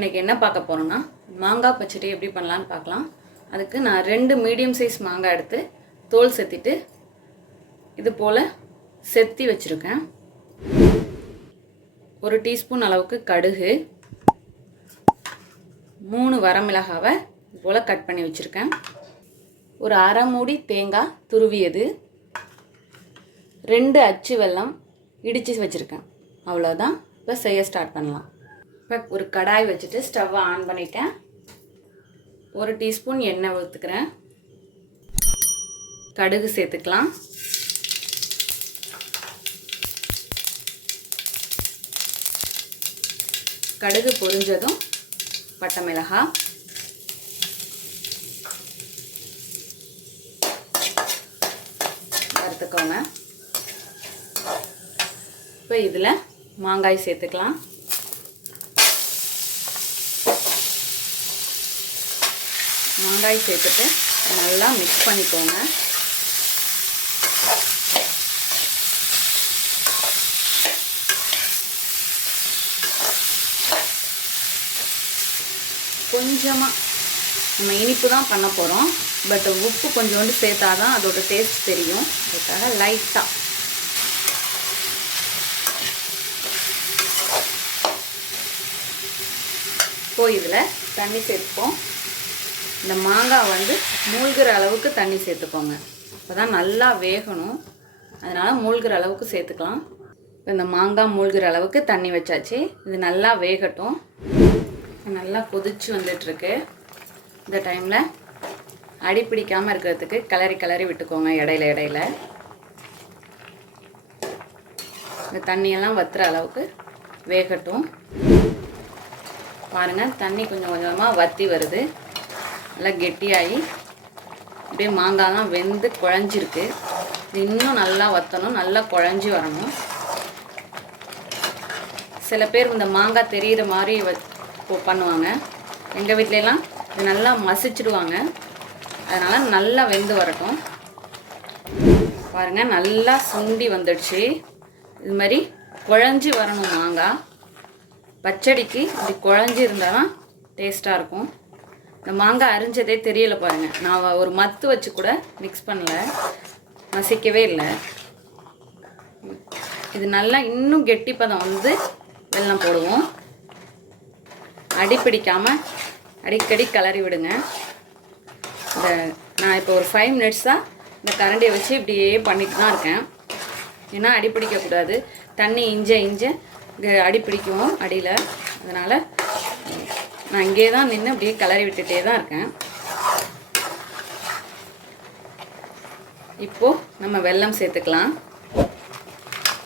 இன்றைக்கி என்ன பார்க்க போகிறோன்னா மாங்காய் பச்சடி எப்படி பண்ணலான்னு பார்க்கலாம். அதுக்கு நான் 2 மீடியம் சைஸ் மாங்காய் எடுத்து தோல் செத்திட்டு இது போல் செத்தி வச்சுருக்கேன். 1 டீஸ்பூன் அளவுக்கு கடுகு, 3 வரமிளகாவை இது போல் கட் பண்ணி வச்சுருக்கேன். ஒரு அரை மூடி தேங்காய் துருவியது, 2 அச்சு வெல்லம் இடித்து வச்சுருக்கேன். அவ்வளோதான். இப்போ செய்ய ஸ்டார்ட் பண்ணலாம். இப்போ ஒரு கடாய் வச்சுட்டு ஸ்டவ்வை ஆன் பண்ணிட்டேன். 1 டீஸ்பூன் எண்ணெய் ஊற்றுக்கிறேன். கடுகு சேர்த்துக்கலாம். கடுகு பொரிஞ்சதும் பட்டை மிளகாய், வறுத்துக்கோங்க. இப்போ இதில் மாங்காய் சேர்த்துக்கலாம். மாங்காய் சேர்த்துட்டு நல்லா மிக்ஸ் பண்ணிக்கோங்க. கொஞ்சமாக நம்ம இனிப்பு தான் பண்ண போகிறோம். பட் உப்பு கொஞ்சோண்டு சேர்த்தா தான் அதோட டேஸ்ட் தெரியும். அதுக்காக லைட்டாக இப்போ இதில் தண்ணி சேர்த்துப்போம். இந்த மாங்காய் மூழ்கிற அளவுக்கு தண்ணி சேர்த்துக்கோங்க. அப்போ தான் நல்லா வேகணும். அதனால் மூழ்கிற அளவுக்கு சேர்த்துக்கலாம். இப்போ இந்த மாங்காய் மூழ்கிற அளவுக்கு தண்ணி வச்சாச்சு. இது நல்லா வேகட்டும். நல்லா கொதிச்சு வந்துட்டுருக்கு. இந்த டைமில் அடி பிடிக்காமல் இருக்கிறதுக்கு கிளறி விட்டுக்கோங்க. இடையில இந்த தண்ணியெல்லாம் வற்றுற அளவுக்கு வேகட்டும். பாருங்கள், தண்ணி கொஞ்சம் கொஞ்சமாக வற்றி வருது. நல்லா கெட்டியாகி அப்படியே மாங்காய்லாம் வெந்து குழஞ்சிருக்கு. இன்னும் நல்லா வற்றணும், நல்லா குழஞ்சி வரணும். சில பேர் இந்த மாங்காய் தெரிகிற மாதிரி பண்ணுவாங்க. எங்கள் வீட்டிலலாம் இது நல்லா மசிச்சிடுவாங்க. அதனால் நல்லா வெந்து வரட்டும். பாருங்கள், நல்லா சுண்டி வந்துடுச்சு. இது மாதிரி குழஞ்சி வரணும் மாங்காய். பச்சடிக்கு இப்படி குழஞ்சி இருந்தால் தான் டேஸ்ட்டாக இருக்கும். இந்த மாங்காய் அரிஞ்சதே தெரியலை பாருங்கள். நான் ஒரு மத்து வச்சு கூட மிக்ஸ் பண்ணல, மசிக்கவே இல்லை. இது நல்லா இன்னும் கெட்டிப்பதம் வெல்லம் போடுவோம். அடி பிடிக்காமல் அடிக்கடி கிளறி விடுங்க. நான் இப்போ ஒரு 5 மினிட்ஸாக இந்த கரண்டியை வச்சு இப்படியே பண்ணிட்டு தான் இருக்கேன். ஏன்னா அடி பிடிக்கக்கூடாது. தண்ணி இஞ்ச அடி பிடிக்கும் அடியில். அதனால் நான் இங்கே தான் நின்று அப்படியே கிளறி விட்டுட்டே தான் இருக்கேன். இப்போது நம்ம வெல்லம் சேர்த்துக்கலாம்.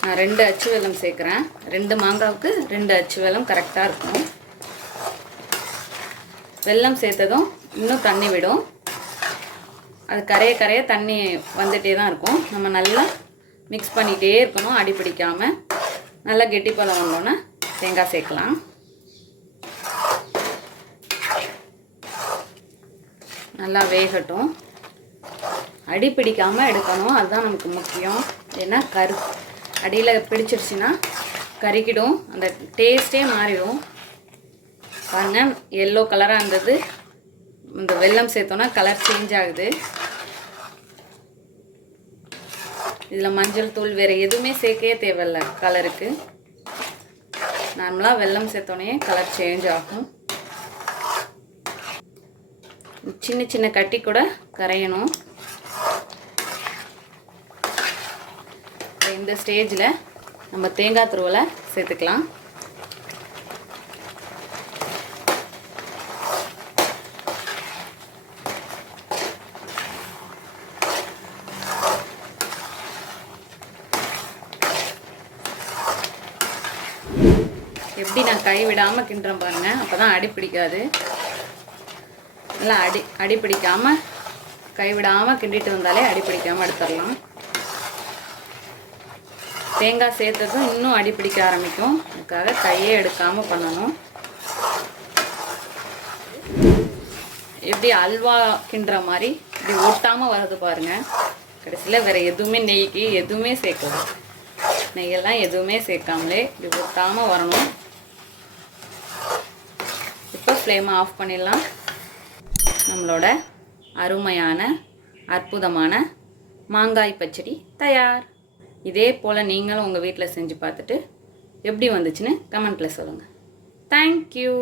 நான் 2 அச்சு வெல்லம் சேர்க்குறேன். 2 மாங்காவுக்கு 2 அச்சு வெல்லம் கரெக்டாக இருக்கும். வெல்லம் சேர்த்ததும் இன்னும் தண்ணி விடும். அது கரைய தண்ணி வந்துகிட்டே தான் இருக்கும். நம்ம நல்லா மிக்ஸ் பண்ணிகிட்டே இருக்கணும், அடி பிடிக்காமல். நல்லா கெட்டிப்பதம் வந்தோன்னே தேங்காய் சேர்க்கலாம். நல்லா வேகட்டும். அடி பிடிக்காமல் எடுக்கணும், அதுதான் நமக்கு முக்கியம். ஏன்னா அடியில் பிடிச்சிருச்சுன்னா கருகிடும், அந்த டேஸ்ட்டே மாறிடும். பாருங்கள், எல்லோ கலராக இருந்தது. இந்த வெல்லம் சேர்த்தோன்னா கலர் சேஞ்ச் ஆகுது. இதில் மஞ்சள் தூள் வேறு எதுவுமே சேர்க்கவே தேவையில்லை. கலருக்கு நார்மலாக வெல்லம் சேர்த்தோன்னே கலர் சேஞ்ச் ஆகும். சின்ன கட்டி கூட கரையணும். இந்த ஸ்டேஜில் நம்ம தேங்காய் துருவலை சேர்த்துக்கலாம். எப்படி நான் கை விடாமல் கிண்டுறேன் பாருங்கள். அப்போ தான் அடி பிடிக்காது. நல்லா அடி பிடிக்காமல் கை விடாமல் கிண்டிட்டு வந்தாலே அடி பிடிக்காமல் எடுத்துடலாம். தேங்காய் சேர்த்ததும் இன்னும் அடி பிடிக்க ஆரம்பிக்கும். அதுக்காக கையே எடுக்காமல் பண்ணணும். எப்படி அல்வா கிண்டுற மாதிரி இப்படி ஒட்டாமல் வருது பாருங்கள். கடைசியில் வேறு எதுவுமே நெய்க்கு எதுவுமே சேர்க்கல. நெய்யெல்லாம் எதுவுமே சேர்க்காமலே இப்படி ஒட்டாமல் வரணும். ஃப்ளேமை ஆஃப் பண்ணிடலாம். நம்மளோட அருமையான அற்புதமான மாங்காய் பச்சடி தயார். இதே போல் நீங்களும் உங்கள் வீட்டில் செஞ்சு பார்த்துட்டு எப்படி வந்துச்சுன்னு கமெண்ட்டில் சொல்லுங்கள். தேங்க்யூ.